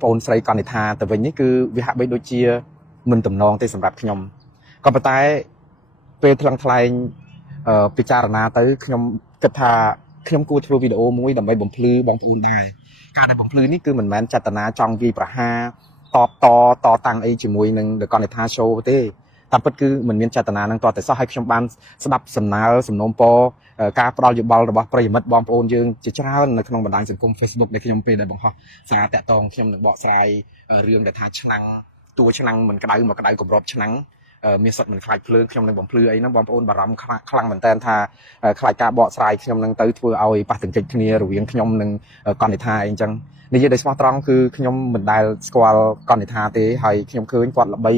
ប្អូនស្រីកនិថាទៅវិញនេះគឺវាហាក់បីដូចជាមិនតំណងទេសម្រាប់ខ្ញុំក៏ប៉ុន្តែពេលថ្លឹងថ្លែងពិចារណាទៅខ្ញុំគិតថាខ្ញុំគួរធ្វើវីដេអូមួយដើម្បីបំភ្លឺបងប្អូនដែរការដែលបំភ្លឺនេះគឺមិនមែនចេតនាចង់វាយប្រហារតតាំងអីជាមួយនឹងThe Konitha Show ទេតាមពិតគឺមិនមានចេតនានឹងតតែសោះឲ្យខ្ញុំបានស្ដាប់សំណើសំណូមពរការផ្ដល់យោបល់របស់ប្រិយមិត្តបងប្អូនយើងជាច្រើននៅក្នុងបណ្ដាញសង្គម Facebook ដែលខ្ញុំពេលដែលបង្ហោះសារតាក់ទងខ្ញុំនឹងបកស្រាយរឿងដែលថាឆ្នាំងតួឆ្នាំងមិនក្តៅមកក្តៅកម្របឆ្នាំងមានសិទ្ធិមិនខ្លាចភ្លើងខ្ញុំនឹងបំភ្លឺអីហ្នឹងបងប្អូនបារម្ភខ្លាំងមែនតើថាខ្លាចការបកស្រាយខ្ញុំនឹងទៅធ្វើឲ្យប៉ះទង្គិចគ្នារវាងខ្ញុំនិងកនិថាអីចឹងនិយាយដោយស្មោះត្រង់គឺខ្ញុំមិនដែលស្គាល់កនិថាទេហើយខ្ញុំឃើញគាត់ល្បី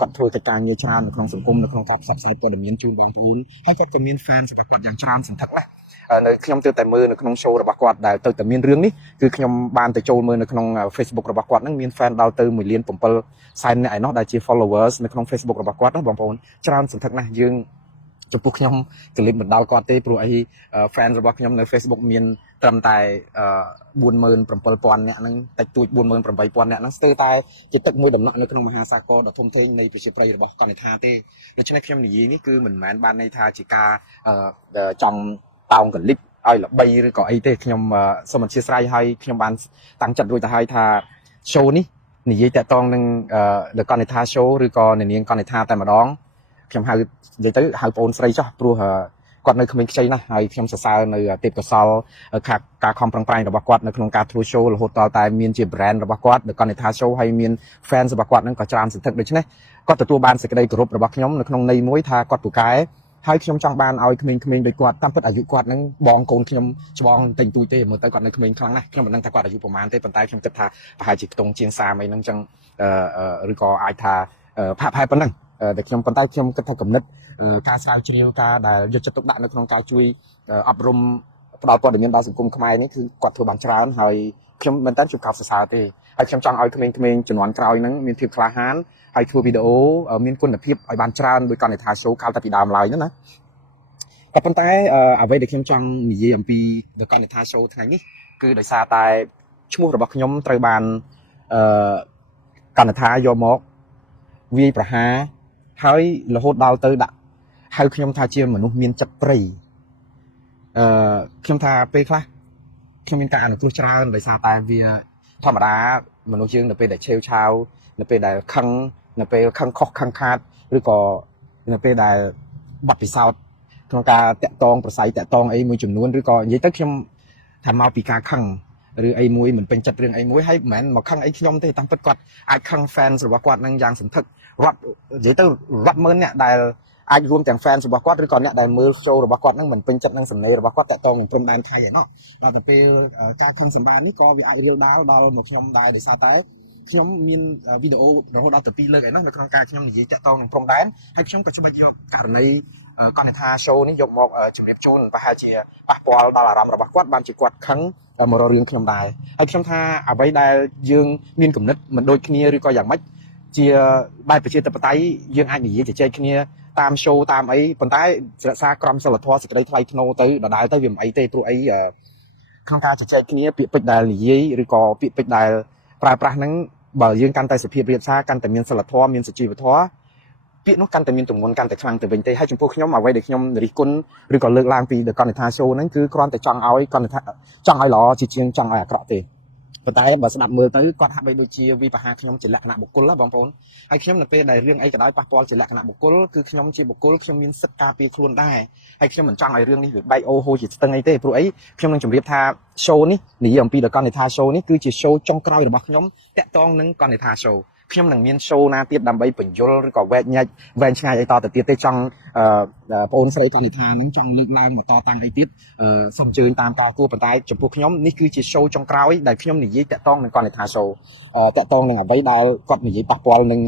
គាត់ធ្វើកិច្ចការងារច្រើននៅក្នុងសង្គមនៅក្នុងការផ្សព្វផ្សាយព័ត៌មានជូនបងប្អូនហើយគាត់ក៏មាន fan សម្រាប់គាត់យ៉ាងច្រើនសន្ធឹកណាស់នៅខ្ញុំទៅតែមើលនៅក្នុង show របស់គាត់ដែលទៅតែមានរឿងនេះគឺខ្ញុំបានទៅចូលមើលនៅក្នុង Facebook របស់គាត់ហ្នឹងមាន fan ដល់ទៅ1.7 លានអ្នកឯណោះដែលជា followers នៅក្នុង Facebook របស់គាត់ណាបងប្អូនច្រើនសន្ធឹកណាស់យើងចំពោះខ្ញុំកលិបមិនដល់គាត់ទេព្រោះអី fan របស់ខ្ញុំនៅ Facebook មានត្រឹមតែ47,000 អ្នកហ្នឹងតិចតួច48,000 អ្នកហ្នឹងស្ទើរតែជាទឹកមួយដំណក់នៅក្នុងមហាសាគរដ៏ធំធេងនៃប្រជាប្រិយរបស់កនិថាទេដូច្នេះខ្ញុំនិយាយនេះគឺមិនមែនបានន័យថាជាការចង់តោងកលិបឲ្យល្បីឬក៏អីទេខ្ញុំសូមអធិស្ឋានឲ្យខ្ញុំបានតាំងចិត្តរួចទៅហើយថា show នេះនិយាយតាក់ទងនឹង The Konitha Show ឬក៏នាងកនិថាតែម្ដងខ្ញុំហៅនិយាយទៅហៅប្អូនស្រីចោះព្រោះគាត់នៅក្មេងខ្ចីណាស់ហើយខ្ញុំសរសើរនៅទេពកោសល្យការខំប្រឹងប្រែងរបស់គាត់នៅក្នុងការធ្វើ show រហូតដល់តែមានជា brand របស់គាត់ The Konitha Show ហើយមាន fans របស់គាត់ហ្នឹងក៏ច្រើនសន្ធឹកដូច្នេះគាត់ទទួលបានសេចក្តីគោរពរបស់ខ្ញុំនៅក្នុងន័យមួយថាគាត់ពូកែហើយខ្ញុំចង់បានឲ្យក្មេងៗដូចគាត់តាមពិតអាយុគាត់ហ្នឹងបងកូនខ្ញុំច្បងតែងទួយទេមើលទៅគាត់នៅក្មេងខ្លាំងណាស់ខ្ញុំមិនដឹងថាគាត់អាយុប្រហែលទេប៉ុន្តែខ្ញុំគិតថាប្រហែលជាខ្ទង់ជាង30អីហ្នឹងចឹងឬក៏អាចថាផាក់ផែប៉ុណ្ណឹងតែខ្ញុំប៉ុន្តែខ្ញុំគិតថាគំនិតការស្រាវជ្រាវការដែលយកចិត្តទុកដាក់នៅក្នុងការជួយអប់រំផ្ដល់ព័ត៌មានដល់សង្គមខ្មែរនេះគឺគាត់ធ្វើបានច្រើនហើយខ្ញុំមិនតែជួបកោតសរសើរទេហើយខ្ញុំចង់ឲ្យក្មេងៗជំនាន់ក្រោយហ្នឹងមានភាពក្លាហានហើយធ្វើវីដេអូមានគុណភាពឲ្យបានច្រើនដោយកនិថា show កាលតែពីដើមឡើយហ្នឹងណាក៏ប៉ុន្តែអ្វីដែលខ្ញុំចង់និយាយអំពី The Konitha Show ថ្ងៃនេះគឺដោយសារតែឈ្មោះរបស់ខ្ញុំត្រូវបានកនិថាយកមកវាយប្រហារហើយរហូតដល់ទៅដាក់ហៅខ្ញុំថាជាមនុស្សមានចិត្តព្រៃខ្ញុំថាពេលខ្លះខ្ញុំមានការអនុគ្រោះច្រើនដោយសារតែវាធម្មតាមនុស្សយើងនៅពេលដែលឆេវឆាវនៅពេលដែលខឹងនៅពេលខឹងខុសខឹងខាតឬក៏នៅពេលដែលបាត់ពិសោធន៍ក្នុងការតាក់ទងប្រស័យតាក់ទងអីមួយចំនួនឬក៏និយាយទៅខ្ញុំថាមកពីការខឹងឬអីមួយមិនពេញចិត្តរឿងអីមួយហើយមិនមែនមកខឹងអីខ្ញុំទេតាមពិតគាត់អាចខឹង fans របស់គាត់នឹងយ៉ាងសន្ធឹករាប់និយាយទៅរាប់ម៉ឺនអ្នកដែលអាចរួមទាំង fans របស់គាត់ឬក៏អ្នកដែលមើល show របស់គាត់នឹងមិនពេញចិត្តនឹងសំណេររបស់គាត់តាក់ទងនឹងព្រំដែនថៃឯណោះដល់ទៅពេលការខឹងសម្បាននេះក៏វាអាចរាលដាលដល់មកខ្ញុំដែរដោយសារតែខ្ញុំមានវីដេអូរហូតដល់ទៅ2លើកឯណោះនៅក្នុងការខ្ញុំនិយាយតាក់ទងនឹងព្រំដែនហើយខ្ញុំក៏ច្បាច់យកករណីកនិថា show នេះយកមកជំរាបជូនប្រហែលជាប៉ះពាល់ដល់អារម្មណ៍របស់គាត់បានជាគាត់ខឹងមករករឿងខ្ញុំដែរហើយខ្ញុំថាអ្វីដែលយើងមានគំនិតមិនដូចគ្នាឬក៏យ៉ាងម៉េចជាបែបប្រជាធិបតេយ្យយើងអាចនិយាយជជែកគ្នាតាម show តាមអីប៉ុន្តែរក្សាក្រមសីលធម៌សេចក្តីថ្លៃថ្នូរទៅដដែលទៅវាមិនអីទេព្រោះអីក្នុងការជជែកគ្នាពាក្យពេចន៍ដែលនិយាយឬក៏ពាក្យពេចន៍ដែលប្រើប្រាស់ហ្នឹងបើយើងកាន់តែសុភាពរាបសារកាន់តែមានសីលធម៌មានសុជីវធម៌ពាក្យនោះកាន់តែមានទម្ងន់កាន់តែខ្លាំងទៅវិញទេហើយចំពោះខ្ញុំអ្វីដែលខ្ញុំរិះគន់ឬក៏លើកឡើងពី The Konitha Show ហ្នឹងគឺគ្រាន់តែចង់ឲ្យកនិថាចង់ឲ្យល្អជាជាងចង់ឲ្យអាក្រក់ទេប៉ុន្តែបើស្ដាប់មើលទៅគាត់ហាក់បីដូចជាវិបហាខ្ញុំជាលក្ខណៈបុគ្គលណាបងប្អូនហើយខ្ញុំនៅពេលដែលរឿងអីក៏ដោយប៉ះពាល់ជាលក្ខណៈបុគ្គលគឺខ្ញុំជាបុគ្គលខ្ញុំមានសិទ្ធិការពារខ្លួនដែរហើយខ្ញុំមិនចង់ឲ្យរឿងនេះវាបែកអូហូជាស្ទឹងអីទេព្រោះអីខ្ញុំនឹងជម្រាបថា show នេះនិយាយអំពី The Konitha Show នេះគឺជា show ចុងក្រោយរបស់ខ្ញុំតាក់ទងនឹង Konitha Show ខ្ញុំនឹងមាន show ណាទៀតដើម្បីបញ្យលឬក៏វែកញែកវែងឆ្ងាយអីតទៅទៀតទេចង់បងអូនស្រីកនិថានឹងចង់លើកឡើងមកតតាំងអីទៀតសូមអញ្ជើញតាមតគួរប៉ុន្តែចំពោះខ្ញុំនេះគឺជា show ចុងក្រោយដែលខ្ញុំនិយាយតាក់ទងនឹង Konitha Show តាក់ទងនឹងអ្វីដែលគាត់និយាយប៉ះពាល់នឹង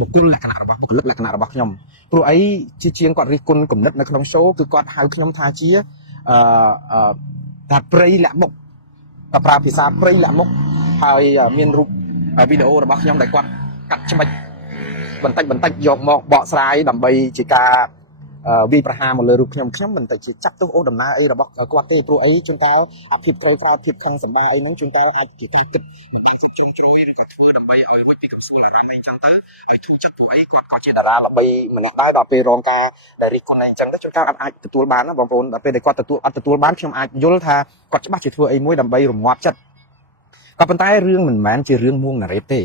បុគ្គលលក្ខណៈរបស់បុគ្គលិកលក្ខណៈរបស់ខ្ញុំព្រោះអីជាជាងគាត់រិះគន់គំនិតនៅក្នុង show គឺគាត់ហៅខ្ញុំថាជាថាព្រៃលាក់មុខតែប្រើភាសាព្រៃលាក់មុខហើយមានរូបវីដេអូរបស់ខ្ញុំដែលគាត់កាត់ច្មិចបន្តិចយកមកបកស្រាយដើម្បីជាការ vì bà hà một lời rụt nhóm mình tại chỉ chắc tôi ô đầm na ấy là bọc qua tê pro ấy chúng tao thiệp coi qua thiệp không sầm ba ấy nắng chúng tao chỉ tôi kịch mình trong chuối đi qua thưa đầm bay ở lối đi cầm xưa là anh ấy chẳng tới ở thu chặt pro ấy qua chuyện là bay mình nè đai đọc về rong ca đại đi con này chẳng tới chúng tao ai từ tua bán nó bóng rôn đập về để qua từ tua bán trong ai vô tha qua chỉ bắt chỉ thưa ấy muối đầm bay rồng ngoạp chấtก็เป็นแต่เรื่องเหมือนแม้จะเรื่องม่วงนะเรเต้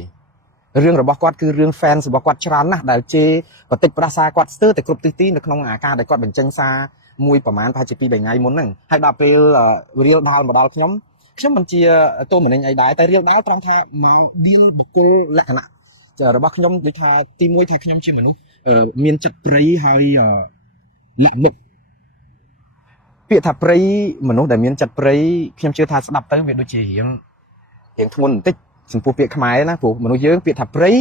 เรื่องระบบกอดคือเรื่องแฟนสบบกอดชรานะแต่เจก็ติดประสาทกอดสเตอร์แต่กรุบตีตีในขนมอาการแต่กอดเป็นจังซามวยประมาณพายจีปีแบบไงมุนนั่งให้ดาวเปลเรียลดาวมาดาวขนมขนมมันเจียตัวเหมือนไอ้ได้แต่เรียลดาวตรงท่าเมาดีลบกุลแหลกนะจะระบบขนมด้วยท่าตีมวยท่าขนมเชื่อมนุษย์มีนจัดปรีให้แหลกมุกเปียท่าปรีมนุษย์แต่มีนจัดปรีขนมเชื่อท่าสนับเตอร์เวียดดูเฉียงอย่างทุนติดสิ่งผู้เปียกขมายนะผู้มนุษย์เยอะเปียกถับปรี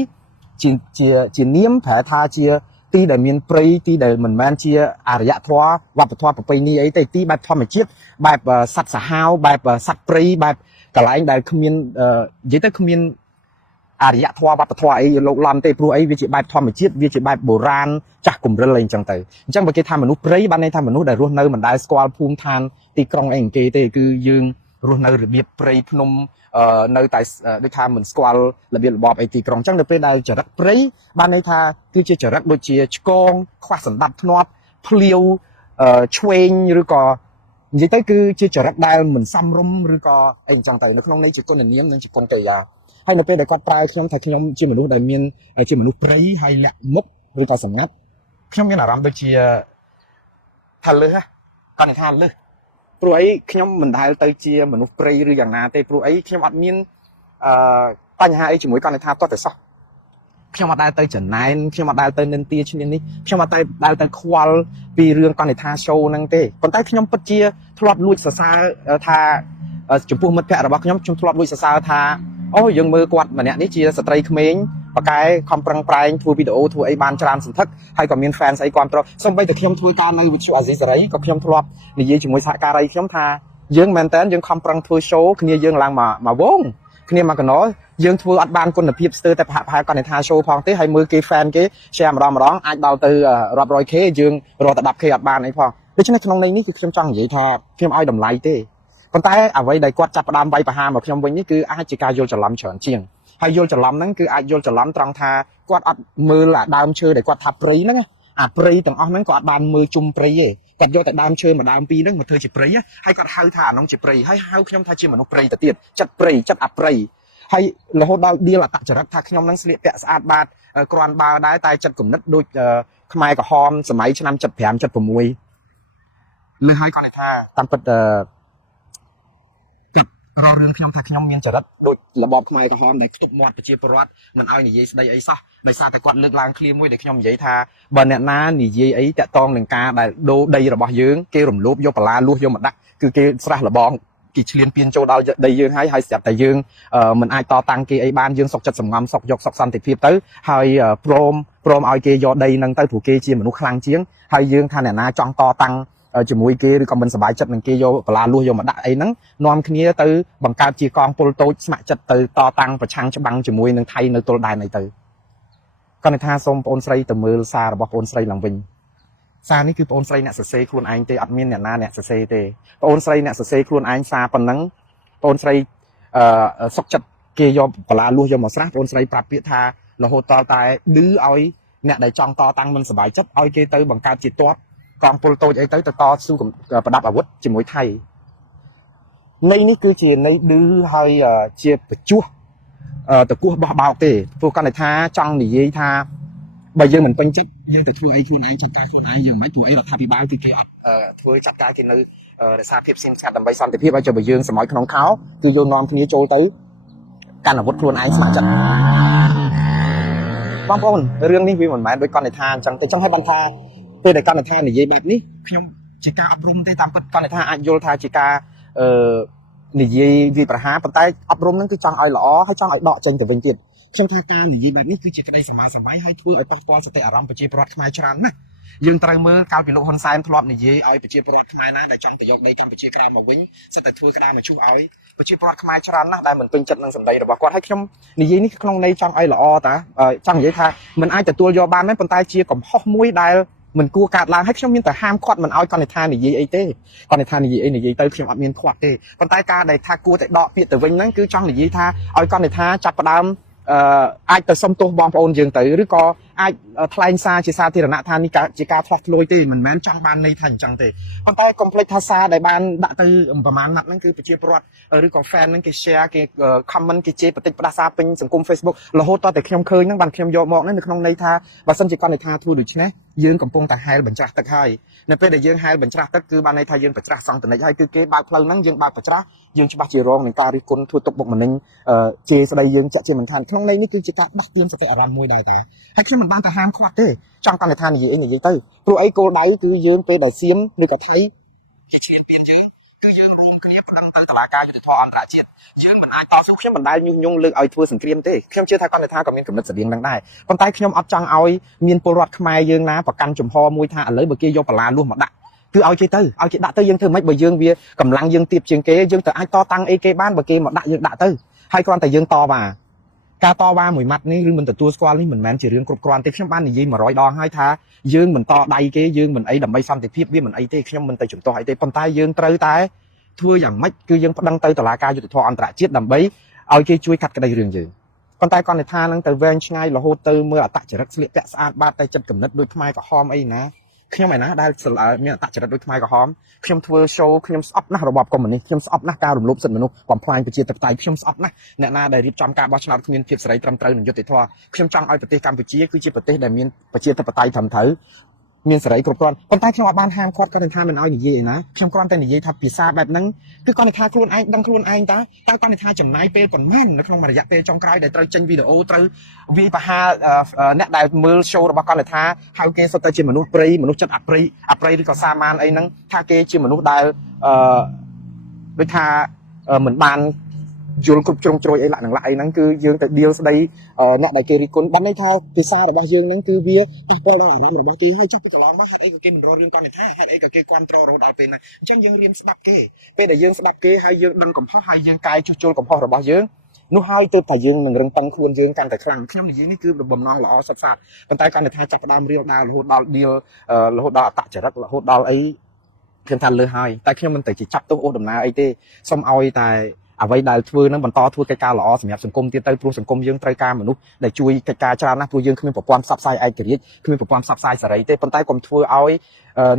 จีเนียมแผลทาเชียตีได้มีนปรีตีได้เหมือนแมนเชียอารยะทัววัปทัวประเพณีไอ้ตีแบบทอมไม่เจี๊ยบแบบสัตว์สหาวแบบสัตว์ปรีแบบกระไรได้ขมิ้นยิ่งแต่ขมิ้นอารยะทัววัปทัวไอ้โลกลำเตปรูไอ้วิจิแบบทอมไม่เจี๊ยบวิจิแบบโบราณจากกลุ่มเรื่องอะไรจังเตจังเมื่อกี้ทำมนุษย์ปรีบ้านในทำมนุษย์ได้รู้เนื้อมันได้สกอลภูมิทานตีกรองเองเกเตคือยืงรู้เนื้อระเบียบปรีพนมในแต่ด้วยทางเหมือนสควอลระเบียบบอบไอตีกรองจังเดไปได้จะรักปรีบ้านในทางที่จะรักโดยเชียชกงคว้าสันดับพนอดเพลียวชเวงหรือก็ยิ่งแต่คือจะรักได้เหมือนซ้ำร่มหรือก็เองจังแต่ในขนมในจิตคนนี้นั่นจิตคนเตยาให้ในไปได้กอดปลายขนมไทยขนมจีมนุษย์ได้เมียนจีมนุษย์ปรีให้แหลกมุกหรือก็สงัดขนมยังหนารำโดยเชียทันเลยฮะกันทันเลยปลุกไอ้ขยมมันได้เตยเจียมนุษย์ปรีหรืออย่างนาเตปลุกไอ้ขยมอัดมีนปัญหาไอ้จมูกกันในท่าตัวแต่ซอกขยมอัดได้เตยจันนายขยมอัดได้เตยเนนเตียชนิดนี้ขยมอัดได้เตยควอลปีเรื่องกันในท่าโชว์นั่งเตคนใต้ขยมปัจเจียทลอดลุยสาสาท่าจุดปุ่มมัดแกะระบาดขยมจุดทลอดลุยสาสาท่าโอ้ยังมือกวาดแบบนี้นี่เจียสตรีเขมรปากกายคอมปรังปลายทัวร์วิดีโอทัวร์ไอ้บานจรานสันทักให้กับมีนแฟนใส่ความตรอส่งไปแต่ขยมทัวร์การในวิชวาซิสไรกับขยมทลอดนี่ยี่จมูกสาการไรขยมท่ายังแมนเทนยังคอมปรังทัวร์โชว์คืนยังลังมาวงคืนมากันเนาะยังทัวร์อัดบานคนแบบพิบสเตอร์แต่พายกันในท่าโชว์พองเต้ให้มือเกย์แฟนเกย์แชร์มาร้องอัดดาวตือรับรอยเคยังรอแต่ดับเคอัดบานไอ้พอเพราะฉะนั้นขนมในนี้คือขยมจังใหญ่ท่าขยมอ้อยดำไหลเต้คนใต้เอาไว้ได้กวาดจับดามใบประหารแบบขยมวันนี้คืออาจิกายโยจะล้ำเฉินเชียงให้โยจะล้ำนั้นคืออาโยจะล้ำตรังท่ากวาดอัดมือละดามเชื่อได้กวาดทับปรีนั่นไงปรีต่างอ้อนั้นกวาดบานมือจุ่มปรีกัดโยแต่ดามเชื่อมาดามปีนั่งมาเธอจิปรีให้กัดเฮาถ่าน้องจิปรีให้เฮาขยมท่าจิมันปรีแต่เตี้ยจัดปรีจัดอัปรีให้เราดาวเดียร์ละตัดจะรักท่าขยมนั้นเสียแต่สะอาดบาดกรอนบาได้ตายจัดกลุ่มนัดโดยขมายกับฮอมสมัยชนำจัดแผนจัดประมวยเลยให้ก่อนในท่าตามปัดเราเรื่องขยมท่าขยมมีนจะรัดโดยระบบขมายกับฮอมได้คลิปมอดประชีพรวัตมันเอาอย่างยี่ได้ไอ้ซะได้ซาแต่กวาดเลือกลางเคลียร์มวยได้ขยมใหญ่ท่าบันเนี่ยน้านี่ยี่ไอ้จะตองหนึ่งกาได้โดได้ระบบยืงเกลุ่มรูปโยปลาลูกโยมัดดักคือเกสระระบองกิจเลียนเปลี่ยนโจดาวได้ยืงให้จัดแต่ยืงมันไอต่อตังเกไอบ้านยืงสกจัดสมงามสกยกสกสันติเพียบตื้อให้โปรมเอาเกยอได้นั่งตื้อถูกเกจีมนุษย์คลังเชียงให้ยืงท่านเนี่ยนะจองต่อตังจมูกเกหรือก็มันสบายจัดหนึ่งเกยปลาลูกโยมัดดักไอ้นั้นนอมขี้ตื้อบังการจีกองโปรโตสมัครจัดตื้อต่อตังประชังจะบังจมูกหนึ่งไทยในตัวใดในตื้อก็ในท่าส้มปนไซต์มือซาระบบปนไซต์หลังวิญซานี่คือปนไซต์เนี่ยเสกครูนไอเตอัดมินเนี่ยนาเนี่ยเสกเตปนไซต์เนี่ยเสกครูนไอซาปนนั้นปนไซต์สกจัดเกยปลาลูกโยมัดสระปนไซต์ปรับเปียธาเราโหต่อตายดื้อเอาเนี่ยได้จองต่อตังมันสบายจัดเอาเกตื้อบังการจีตัวกองโปรโตไอ้ตื้อต่อสู้กับประดับอาวุธจมูกไทยในนี้คือจีในดื้อให้เจียบชั่วแต่กูบอกเบาเตะพวกกันในท่าจังหนีท่าใบยังเหมือนเป็นจัดยังแต่ทัวไอ้คุณไอ้จัดการคุณไอ้ยังไม่ตัวไอ้เราทำปีบ้าที่เกี่ยวทัวจัดการกินเลยแต่ซาเพียบซิมกัดดำใบซันแต่เพียบไอ้จะใบยังสมัยขนมเขาคือโยนนอนทีนี้โจตื้อการอาวุธคุณไอ้สมัยจัดบางคนเรื่องนี้วิเหมือนแม้โดยกันในท่าจังแต่จังให้บรรทาเพื่อในการในท่าหนีแบบนี้ขยมจิกาอบรมได้ตามกันในท่าโยธาจิกาหนีวีประหารปัจจัยอบรมนั้นคือจังไอ้หล่อให้จังไอ้ดอกจังแต่เป็นจิตช่างทางการหนีแบบนี้คือจิตในสมัยให้ทั่วไอ้ปอสเตอารมณ์ปัจจัยปรอดขมายชรันนะยังตรังมือการปิโลคอนไซน์ทลอดหนีไอ้ปัจจัยปรอดขมายนะได้จังแต่ยกในการปัจจัยกลางมาวิ่งสเตอทั่วกลางมาช่วยไอ้ปัจจัยปรอดขมายชรันนะได้เหมือนเป็นจัดนังสำได้แต่บอกว่าให้ขยมหนีนี่ขนมในจังไอ้หล่อแต่จังอย่างท่ามันไอ้แต่ตัวโยบานนั้นปัจจัยเชียร์กับห้องมุ้ยได้ mình cua cạt langให้ខ្ញុំមានតែហាមឃាត់មិនឲ្យកណ្ដាថានិយាយអីទេកណ្ដាថានិយាយអីនិយាយទៅខ្ញុំអត់មានឃាត់ទេប៉ុន្តែការដែលថាគួរតែដកពាក្យទៅវិញហ្នឹងគឺចង់និយាយថាឲ្យកណ្ដាថាចាប់ផ្ដើមអាចទៅសុំទោសបងប្អូនយើងទៅឬក៏អាចថ្លែងសារជាសាធារណៈថានេះជាការឆ្លោះឆ្លួយទេមិនមែនចង់បានន័យថាអញ្ចឹងទេប៉ុន្តែកុំភ្លេចថាសារដែលបានដាក់ទៅប្រហែលណាត់ហ្នឹងគឺប្រជាពលរដ្ឋឬក៏ fan ហ្នឹងគេ share គេ comment គេជេរបន្តិចផ្ដាសាពេញសង្គម Facebook រហូតតតែខ្ញុំឃើញហ្នឹងបានខ្ញុំយកមកហ្នឹងនៅក្នុងន័យថាបើសិនជាកណ្ដាថាធ្វើដូច្នេះយើងកំពុងតែហែលបញ្ច្រាស់ទឹកហើយនៅពេលដែលយើងហែលបញ្ច្រាស់ទឹកគឺបានន័យថាយើងបញ្ច្រាស់សង្កនិកហើយគឺគេបើកផ្លូវហ្នឹងយើងបើកបញ្ច្រាស់យើងច្បាស់ជារងនឹងការរិះគន់ធ្វើទុកបុកម្នេញជេរស្ដីយើងចាក់ជាមិនខានក្នុងន័យនេះគឺជាការដោះទាញសតិអារម្មណ៍មួយដែរតាហើយខ្ញុំមិនបានទៅហាមឃាត់ទេចង់កណ្ដាថានិយាយអីនិយាយទៅព្រោះអីគោលដៅគឺយើងពេលដែលសៀមឬក៏ថៃគេឈ្លានពានយើងគឺយើងរួមគ្នាប្តឹងទៅតុលាការយុត្តិធម៌អន្តរជាតិយើងមិនអាចតស៊ូខ្ញុំមិនដែលញុះញង់លើកឲ្យធ្វើសង្គ្រាមទេខ្ញុំជឿថាកណ្ដាថាក៏មានកំណត់ស្តៀងនឹងដែរប៉ុន្តែខ្ញុំអត់ចង់ឲ្យមានពលរដ្ឋខ្មែរយើងណាប្រកាន់ចំហមួយថាឥឡូវបើគេយកបន្លាលួសមកដាក់គឺឲ្យគេទៅឲ្យគេដាក់ទៅយើងធ្វើមិនបើយើងវាកម្លាំងយើងទៀបជាងគេយើងទៅអាចតតាំងអីគេបានបើគេមកដាក់យើងដាក់ទៅហើយគ្រាន់តែយើងតវ៉ាការតវ៉ាមួយម៉ាត់នេះឬមិនទទួលស្គាល់នេះមិនមែនជារឿងគ្រប់គ្រាន់ទេខ្ញុំបាននិយាយ100ដងហើយថាយើងមិនតដៃគេយើងមិនអីដើម្បីសន្តិភាពវាមិនអីទេខ្ញុំមិនទៅជំទាស់អីទេប៉ុន្តែយើងត្រូវតែធ្វើយ៉ាងម៉េចគឺយើងប្តឹងទៅតុលាការយុត្តិធម៌អន្តរជាតិដើម្បីឲ្យគេជួយកាត់ក្តីរឿងយើងប៉ុន្តែគាត់និយាយថានឹងទៅវែងឆ្ងាយរហូតទៅមើលអត្តចរិតស្លៀកពាក់ស្អាតបាតតែចិត្តគំនិតដូចខ្មែរក្រហមអីណាខ្ញុំឯណាដែលមានអត្តចរិតដូចខ្មែរក្រហមខ្ញុំធ្វើ show ខ្ញុំស្អប់ណាស់របបកុម្មុយនីសខ្ញុំស្អប់ណាស់ការរំលោភសិទ្ធិមនុស្សបំផ្លាញប្រជាធិបតេយ្យខ្ញុំស្អប់ណាស់អ្នកណាដែលរៀបចំការបោះឆ្នោតគ្មានភាពសេរីត្រឹមត្រូវនិងយុត្តិធម៌ខ្ញុំចង់ឲ្យប្រទេសកម្ពុជាគឺជាប្រទេសដែលមានប្រជាធិបតេយ្យត្រឹមត្រូវមានសេរីគ្រប់គ្រាន់ប៉ុន្តែខ្ញុំអត់បានហាមឃាត់គាត់ថាមិនឲ្យនិយាយឯណាខ្ញុំគ្រាន់តែនិយាយថាភាសាបែបហ្នឹងគឺគាត់ថាខ្លួនឯងដឹងខ្លួនឯងតើគាត់ថាចំណាយពេលប៉ុន្មាននៅក្នុងរយៈពេលចុងក្រោយដែលត្រូវចេញវីដេអូត្រូវវាយប្រហារអ្នកដែលមើល show របស់គាត់ថាហៅគេសុទ្ធតែជាមនុស្សព្រៃមនុស្សចិត្តអប្រិយឬក៏សាមញ្ញអីហ្នឹងថាគេជាមនុស្សដែលដូចថាមិនបានយល់គ្រប់ជ្រុងជ្រោយអីលក្ខណៈអីហ្នឹងគឺយើងទៅ deal ស្ដីអ្នកដែលគេរិះគន់បានន័យថាភាសារបស់យើងហ្នឹងគឺវាប៉ះពាល់ដល់អារម្មណ៍របស់គេហើយចាប់ពីកន្លងមកហេតុអីក៏គេមិនរករៀនកម្មវិធីហេតុអីក៏គេគ្រប់គ្រងរហូតដល់ពេលណាអញ្ចឹងយើងរៀនស្ដាប់គេពេលដែលយើងស្ដាប់គេហើយយើងដឹងកំហុសហើយយើងកែជួសជុលកំហុសរបស់យើងនោះហើយទើបតែយើងនឹងរឹងប៉ឹងខ្លួនយើងកាន់តែខ្លាំងខ្ញុំនិយាយនេះគឺបំណងល្អសុខសាន្តប៉ុន្តែគាត់ថាចាប់ផ្ដើមរៀលដាវរហូតដល់ deal រហូតដល់អត្តចរិតរហូតដល់អីខ្ញុំថាលើហើយតែខ្ញុំមិនទៅជាចាប់ទោសអូសដំណើរអីទេសូមឲ្យតែអ្វីដែលធ្វើនឹងបន្តធ្វើកិច្ចការល្អសម្រាប់សង្គមទៀតទៅព្រោះសង្គមយើងត្រូវការមនុស្សដែលជួយកិច្ចការច្រើនណាស់ព្រោះយើងគ្មានប្រព័ន្ធផ្សព្វផ្សាយឯករាជ្យគ្មានប្រព័ន្ធផ្សព្វផ្សាយសេរីទេប៉ុន្តែកុំធ្វើឲ្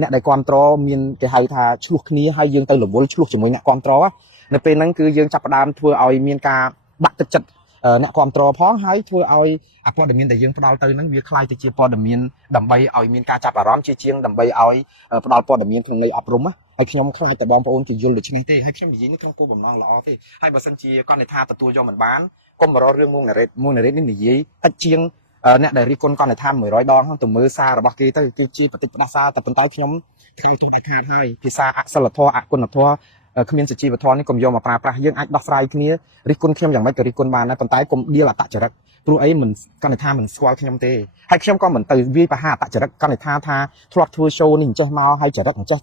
យអ្នកដែលគ្រប់គ្រងមានគេហៅថាឆ្លោះគ្នាហើយយើងទៅរវល់ឆ្លោះជាមួយអ្នកគ្រប់គ្រងនៅពេលហ្នឹងគឺយើងចាប់ផ្ដើមធ្វើឲ្យមានការបាក់ទឹកចិត្តអ្នកគ្រប់គ្រងផងហើយធ្វើឲ្យព័ត៌មានដែលយើងផ្ដល់ទៅហ្នឹងវាคล้ายទៅជាព័ត៌មានដើម្បីឲ្យមានការចាប់អារម្មណ៍ជាងដើម្បីឲ្យផ្ដល់ព័ត៌មានក្នុងន័យអប់រំហើយខ្ញុំខ្លាចតែបងប្អូនជាយល់ដូច្នេះទេហើយខ្ញុំនិយាយនេះក្នុងគោលបំណងល្អទេហើយបើសិនជាគាត់និយាយថាទទួលយកមិនបានកុំរករឿងមួយណារ៉េតនេះនិយាយតិចជាងអ្នកដែលរិះគន់គាត់និយាយថា100ដងទៅមើលសាររបស់គេទៅគឺជាបតិចផ្ដាសាតែប៉ុន្តែខ្ញុំធ្វើទុំអាខាតហើយភាសាអសិលធម៌អគុណធម៌គ្មានសុជីវធម៌នេះកុំយកមកប្រើប្រាស់យើងអាចដោះស្រាយគ្នារិះគន់ខ្ញុំយ៉ាងម៉េចក៏រិះគន់បានដែរប៉ុន្តែកុំដៀលអត្តចរិតព្រោះអីមិនគាត់ថាមិនស្គាល់ខ្ញុំទេហើយខ្ញុំក៏មិនទៅវាយប្រហារអត្តចរិតគាត់ថាធ្លាប់ធ្វើ show នេះអញ្ចេះមកហើយចរិតអញ្ចេះ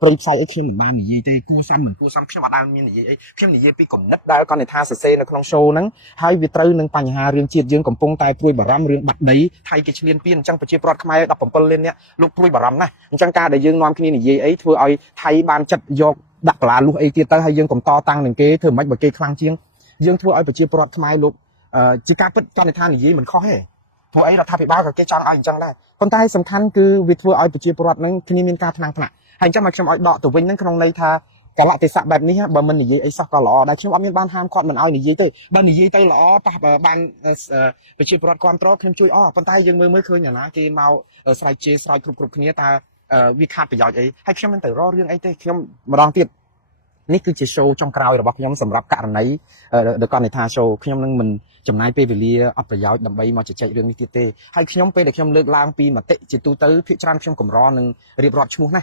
ព្រៃផ្សាយអីខ្ញុំមិនបាននិយាយទេគួរសមមិនគួរសមខ្ញុំអត់បានមាននិយាយអីខ្ញុំនិយាយពីគំនិតដែលគាត់ថាសរសេរនៅក្នុង show ហ្នឹងហើយវាត្រូវនឹងបញ្ហារឿងជាតិយើងកំពុងតែព្រួយបារម្ភរឿងបាត់ដីថៃគេឈ្លានពានអញ្ចឹងប្រជាពលរដ្ឋខ្មែរ17លាននាក់លោកព្រួយបារម្ភណាស់អញ្ចឹងការដែលយើងនាំគ្នានិយាយអីធ្វើឲ្យថៃបានចិត្តយកដាក់បន្លាលួសអីទៀតទៅហើយយើងកំតតាំងនឹងគេធ្វើមិនបើគេខ្លាំងជាងយើងធ្វើឲ្យប្រជាពលរដ្ឋខ្មែរលោកជាការពិតចង់ថានិយាយមិនខុសទេព្រោះអីរដ្ឋាភិបាលក៏គេចង់ឲ្យអញ្ចឹងដែរប៉ុន្តែសំខាន់គឺវាធ្វើឲ្យប្រជាពលរដ្ឋនឹងគ្នាមានការថ្នាំងថ្នាក់ហើយអញ្ចឹងមកខ្ញុំឲ្យដកទៅវិញនឹងក្នុងន័យថាកលៈទេសៈបែបនេះបើមិននិយាយអីសោះក៏ល្អដែរខ្ញុំអត់មានបានហាមគាត់មិនឲ្យនិយាយទេបើនិយាយទៅល្អប៉ះបានប្រជាពលរដ្ឋគ្រប់គ្រងខ្ញុំជួយប៉ុន្តែយើងមើលឃើញអាណាគេមកស្រែកជេរស្រែកគ្រប់គ្នាតើវាខាតប្រយោជន៍អីហើយខ្ញុំមិនទៅរករឿងអីទេខ្ញុំម្ដងទៀតនេះគឺជា show ចុងក្រោយរបស់ខ្ញុំសម្រាប់ករណីដែលគាត់និយាយថា show ខ្ញុំនឹងមិនចំណាយពេលវេលាអត់ប្រយោជន៍ដើម្បីមកជជែករឿងនេះទៀតទេហើយខ្ញុំពេលដែលខ្ញុំលើកឡើងពីមតិជាទូទៅភាគច្រើនខ្ញុំកម្រនឹងរៀបរាប់ឈ្មោះណា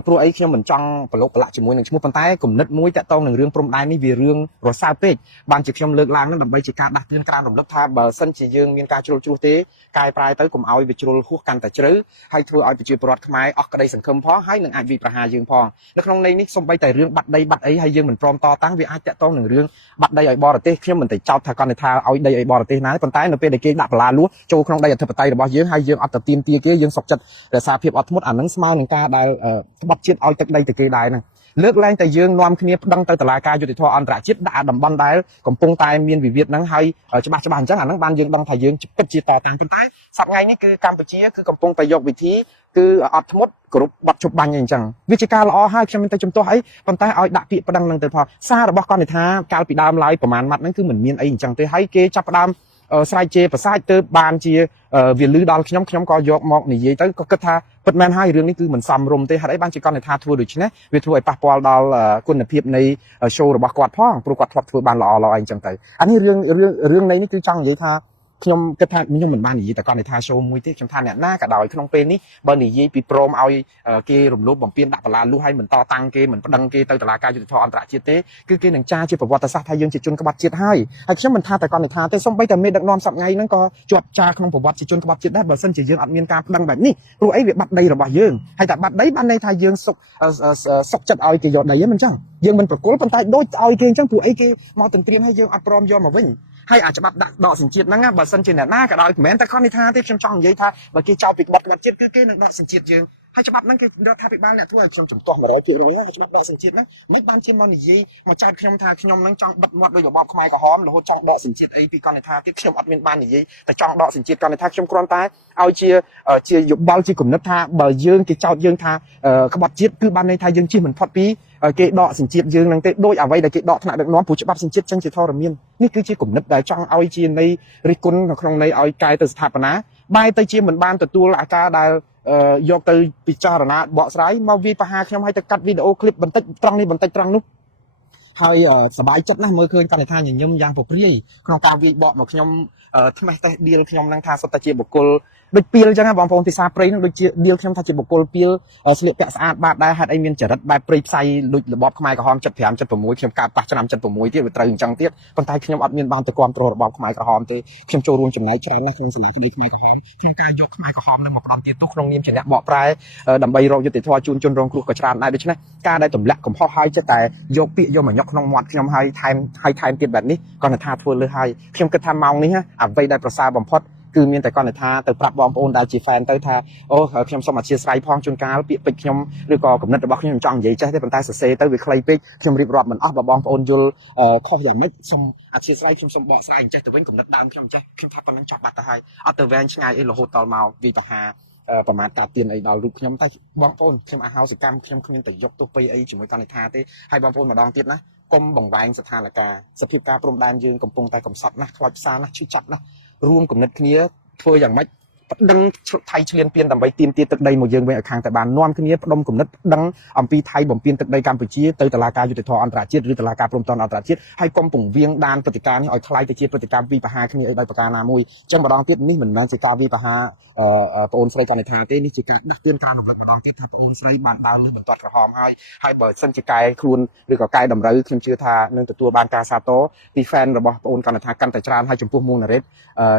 ព្រោះអីខ្ញុំមិនចង់ប្រឡូកប្រឡាក់ជាមួយនឹងឈ្មោះប៉ុន្តែគំនិតមួយតាក់ទងនឹងរឿងព្រំដែននេះវារឿងរសើបពេកបានជាខ្ញុំលើកឡើងនឹងដើម្បីជាការដាស់តឿនក្រានរំលឹកថាបើសិនជាយើងមានការជ្រុលជ្រោះទេកែប្រែទៅកុំឲ្យវាជ្រុលហួសកាន់តែជ្រៅហើយធ្វើឲ្យប្រជាពលរដ្ឋខ្មែរអស់ក្តីសង្ឃឹមផងហើយនឹងអាចវិប្រហាយើងផងនៅក្នុងន័យនេះសូម្បីតែរឿងបាត់ដីបាត់អីហើយយើងមិនព្រមតតាំងវាអាចតាក់ទងនឹងរឿងបាត់ដីឲ្យបរទេសខ្ញុំមិនទៅចោទថាគាត់ថាឲ្យដីឲ្យបរទេសណាប៉ុន្តែនៅពេលដែលគេដាក់បលាលួសចូលក្នុងដីអធិបតេយ្យរបស់យើងហើយយើងអត់ទៅទាមទារគេយើងសុខចិត្តរក្សាភាពអត់ធ្មត់អានឹងស្មើនឹងការដែលក្បត់ជាតិឲ្យទឹកដីទៅគេដែរហ្នឹងលើកឡើងតែយើងនាំគ្នាប្តឹងទៅតុលាការយុតិធធអន្តរជាតិដាក់តំបន់ដែលកំពុងតែមានវិវាទហ្នឹងហើយច្បាស់អញ្ចឹងអាហ្នឹងបានយើងដឹងថាយើងពិតជាតតាំងប៉ុន្តែសប្តាហ៍ថ្ងៃនេះគឺកម្ពុជាគឺកំពុងតែយកវិធីគឺអត់ធ្មត់គ្រប់បាត់ជប់បាញ់អីអញ្ចឹងវាជាការល្អហើយខ្ញុំមានតែជំទាស់អីប៉ុន្តែឲ្យដាក់ពាក្យប្តឹងហ្នឹងទៅផងសាររបស់គាត់ថាកាលពីដើមឡើយប្រហែលម៉ាត់ហ្នឹងគឺមិនមានអីអញ្ចឹងទេហើយគេចាប់ផ្ដើមស្រែកជេរប្រសាចទៅបានជាវាលឺដល់ខ្ញុំក៏យកមកនិយាយទៅក៏គិតថាពិតមែនហើយរឿងនេះគឺមិនសមរម្យទេហេតុអីបានជាគាត់ថាធ្វើដូច្នេះវាធ្វើឲ្យប៉ះពាល់ដល់គុណភាពនៃ show របស់គាត់ផងព្រោះគាត់ធ្លាប់ធ្វើបានល្អអីអញ្ចឹងទៅអានេះរឿងនៃនេះគឺចង់និយាយថាខ្ញុំគិតថាខ្ញុំមិនបាននិយាយតែគាត់ថា show មួយទេខ្ញុំថាអ្នកណាក៏ដោយក្នុងពេលនេះបើនិយាយពីព្រមឲ្យគេរំលោភបំពានដាក់បលាលួសឲ្យមិនតតាំងគេមិនប្តឹងគេទៅតុលាការយុតិធធអន្តរជាតិទេគឺគេនឹងចារជាប្រវត្តិសាស្ត្រថាយើងជាជនក្បត់ជាតិហើយខ្ញុំមិនថាតែគាត់ថាទេសូម្បីតែមេដឹកនាំសប្តាហ៍ថ្ងៃហ្នឹងក៏ជាប់ចារក្នុងប្រវត្តិជាជនក្បត់ជាតិដែរបើសិនជាយើងអត់មានការប្តឹងបែបនេះព្រោះអីវាបាត់ដីរបស់យើងហើយតែបាត់ដីបានន័យថាយើងសុកចិត្តឲ្យគេយកដីហ្នឹងមិនចឹងយើងមិនប្រគល់ប៉ុន្តែដូចឲ្យគេអញ្ចឹងព្រោះអីគេមកទន្ទ្រានឲ្យយើងអត់ព្រមយកមកវិញហើយអាចច្បាប់ដាក់ដកសញ្ជាតិហ្នឹងបើសិនជាអ្នកណាក៏ដោយមិនមែនតែគាត់នេះថាទេខ្ញុំចង់និយាយថាបើគេចោទពីក្បត់ជាតិគឺគេនឹងដកសញ្ជាតិយើងហើយច្បាប់ហ្នឹងគេរដ្ឋាភិបាលអ្នកធ្វើឲ្យខ្ញុំចំទាស់ 100% ហើយច្បាប់ដកសញ្ជាតិហ្នឹងមិនបានជាមកនិយាយមកចោទខ្ញុំថាខ្ញុំហ្នឹងចង់បិទមាត់ដោយរបបខ្មែរក្រហមរហូតចង់ដកសញ្ជាតិអីពីគាត់ថាទៀតខ្ញុំអត់មានបាននិយាយតែចង់ដកសញ្ជាតិគាត់ថាខ្ញុំគ្រាន់តែឲ្យជាយោបល់ជាគំនិតថាបើយើងគេចោទយើងថាក្បត់ជាតិគឺបានន័យថាយើងជិះមិនផុតពីគេដកសញ្ជាតិយើងនឹងទេដោយអ្វីដែលគេដកថ្នាក់ដឹកនាំព្រោះច្បាប់សញ្ជាតិចឹងជាធរមាននេះគឺជាគំនិតដែលចង់ឲ្យជានៃរិះគន់នៅក្នុងន័យឲ្យកែទៅស្ថាបនាបែរទៅជាមិនបានទទួលអាការដែលយកទៅពិចារណាបកស្រាយមកវាប្រហាខ្ញុំឲ្យទៅកាត់វីដេអូឃ្លីបបន្តិចត្រង់នេះបន្តិចត្រង់នោះហើយសប្បាយចិត្តណាស់មើលឃើញគាត់ថាញញឹមយ៉ាងប្រព្រាយក្នុងការវាយបកមកខ្ញុំថ្មេះតេះឌីលខ្ញុំនឹងថាសុទ្ធតែជាបុគ្គលដូចពីលអញ្ចឹងបងប្អូនភាសាព្រៃនឹងដូចជាឌីលខ្ញុំថាជាបុគ្គលពីលស្លៀកពាក់ស្អាតបាតដែរហេតុអីមានចរិតបែបព្រៃផ្សៃដូចរបបខ្មែរក្រហម75 76ខ្ញុំកើតប៉ះឆ្នាំ76ទៀតវាត្រូវអញ្ចឹងទៀតប៉ុន្តែខ្ញុំអត់មានបានទៅគ្រប់គ្រងរបបខ្មែរក្រហមទេខ្ញុំចូលរួមចំណែកច្រើនណាស់ក្នុងសមាគមខ្មែរក្រហមក្នុងការយកខ្មែរក្រហមនឹងមកផ្ដំទៀតទោះក្នុងនាមជាអ្នកបកប្រែដើម្បីរកយុត្តិធម៌ជូនជនរងគ្រោះក៏ច្រើនដែរដូច្នេះការដែលទម្លាក់កំហុសហើយចិត្តតែយកពាក្យយកមកញុកក្នុងមាត់ខ្ញុំហើយថែមទៀតបែបនេះគាត់ថាធ្វើលើហើយខ្ញុំគិតថាម៉ោងនេះអ្វីដែលប្រសើរបំផុតគឺមានតែគាត់ថាទៅប្រាប់បងប្អូនដែលជា fan ទៅថាអូខ្ញុំសូមអធិស្ឋានផងជួនកាលពាក្យពេចន៍ខ្ញុំឬក៏គំនិតរបស់ខ្ញុំចង់និយាយចេះទេប៉ុន្តែសរសេរទៅវាខ្លីពេកខ្ញុំរៀបរាប់មិនអស់បើបងប្អូនយល់ខុសយ៉ាងម៉េចសូមអធិស្ឋានខ្ញុំសូមបកស្រាយចេះទៅវិញគំនិតដើមខ្ញុំចេះខ្ញុំថាប៉ុណ្ណឹងចប់បាត់ទៅហើយអត់ទៅវែងឆ្ងាយអីរហូតដល់មកវាទៅហាប្រមាណតាទៀនអីដល់រូបខ្ញុំតែបងប្អូនខ្ញុំអហោសកម្មខ្ញុំគ្មានតែយកទោសពីអីជាមួយកណ្ឌិថាទេហើយបងប្អូនម្ដងទៀតណាកុំបង្វែងស្ថានភាពសភាពការព្រំដែនយើងកំពុងតែកំសត់ណាស់ខ្លោចផ្សារណាស់ឈឺចាប់ណាស់រួមគំនិតគ្នាធ្វើយ៉ាងម៉េចប្តឹងថៃឈ្លានពានដើម្បីទាមទារទឹកដីមកយើងវិញឲ្យខាងតែបាននាំគ្នាផ្ដុំគំនិតប្តឹងអំពីថៃបំពេញទឹកដីកម្ពុជាទៅតុលាការយុត្តិធម៌អន្តរជាតិឬតុលាការព្រំដែនអន្តរជាតិហើយកុំពង្រៀងដានព្រឹត្តិការណ៍នេះឲ្យคล้ายទៅជាព្រឹត្តិការណ៍វិបហាគ្នាឲ្យដោយប្រការណាមួយអញ្ចឹងម្ដងទៀតនេះមិនមែនជាការវិបហាបងអូនស្រីកណ្ឌិថាទេនេះជាការដាក់ទានការរំលឹកម្ដងទៀតថាបងអូនស្រីបានដើរលើបន្ទាត់ក្រហមហើយបើសិនជាកែខ្លួនឬក៏កែតម្រូវខ្ញុំជឿថានឹងទទួលបានការសាទរពី fan របស់បងអូនកណ្ឌិថាកាន់តែច្រើនហើយចំពោះមួងណារ៉េត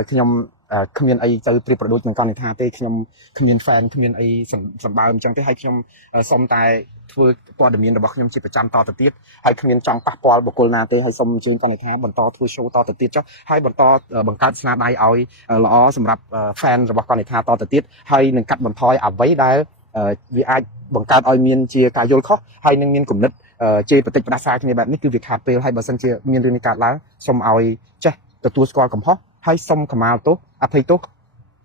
ខ្ញុំគ្មានអីទៅព្រៀបប្រដូចនឹងកណ្ឌិថាទេខ្ញុំគ្មាន fan គ្មានអីសម្បើមអញ្ចឹងទេហើយខ្ញុំសូមតែធ្វើព័ត៌មានរបស់ខ្ញុំជាប្រចាំតទៅទៀតហើយគ្មានចង់ប៉ះពាល់បុគ្គលណាទេហើយសូមអញ្ជើញកណ្ឌិថាបន្តធ្វើ show តទៅទៀតចុះហើយបន្តបង្កើតស្នាដៃឲ្យល្អសម្រាប់ fan របស់កណ្ឌិថាតទៅទៀតហើយនឹងកាត់បន្ថយអ្វីដែលវាអាចបង្កើតឲ្យមានជាការយល់ខុសហើយនឹងមានគំនិតជេរបន្តិចផ្ដាសាគ្នាបែបនេះគឺវាខាតពេលហើយបើសិនជាមានរឿងនេះកើតឡើងសូមឲ្យចេះទទួលស្គាល់កំហុសហើយសុំខមាទោសអភ័យទោស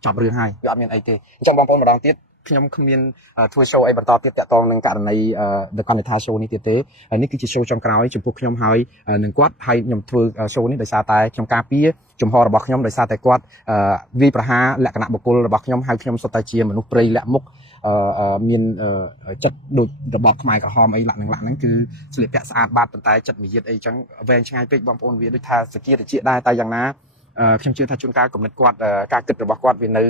ចប់រឿងហើយវាអត់មានអីទេអញ្ចឹងបងប្អូនម្ដងទៀតខ្ញុំគ្មានធ្វើ show អីបន្តទៀតតាក់ទងនឹងករណី The Kanetha Show នេះទៀតទេនេះគឺជា show ចុងក្រោយចំពោះខ្ញុំហើយនឹងគាត់ហើយខ្ញុំធ្វើ show នេះដោយសារតែខ្ញុំការពារចំហរបស់ខ្ញុំដោយសារតែគាត់វាយប្រហារលក្ខណៈបុគ្គលរបស់ខ្ញុំហើយខ្ញុំសុទ្ធតែជាមនុស្សព្រៃលាក់មុខមានចិត្តដូចរបបខ្មែរក្រហមអីលក្ខណៈហ្នឹងគឺស្លៀកពាក់ស្អាតបាតប៉ុន្តែចិត្តមាយាទអីចឹងវែងឆ្ងាយពេកបងប្អូនវាដូចថាសជាតិចដែរតែយ៉ាងណា ខ្ញុំជឿថាជួនកាលគំនិតគាត់ការគិតរបស់គាត់វានៅ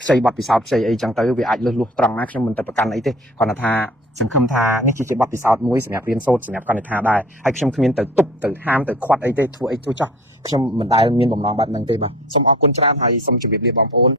ផ្សេងបទពិសោធន៍ផ្សេងអីចឹងទៅវាអាចលឺលួសត្រង់ណាខ្ញុំមិនទៅប្រកាន់អីទេគ្រាន់តែថាសង្ឃឹមថានេះជាបទពិសោធន៍មួយសម្រាប់រៀនសូត្រសម្រាប់កណ្ឌិតថាដែរហើយខ្ញុំគ្មានទៅទប់ទៅហាមទៅខាត់អីទេធ្វើអីធ្វើចោះខ្ញុំមិនដែលមានបំណងបែបហ្នឹងទេបាទសូមអរគុណច្រើនហើយសូមជម្រាបលាបងប្អូន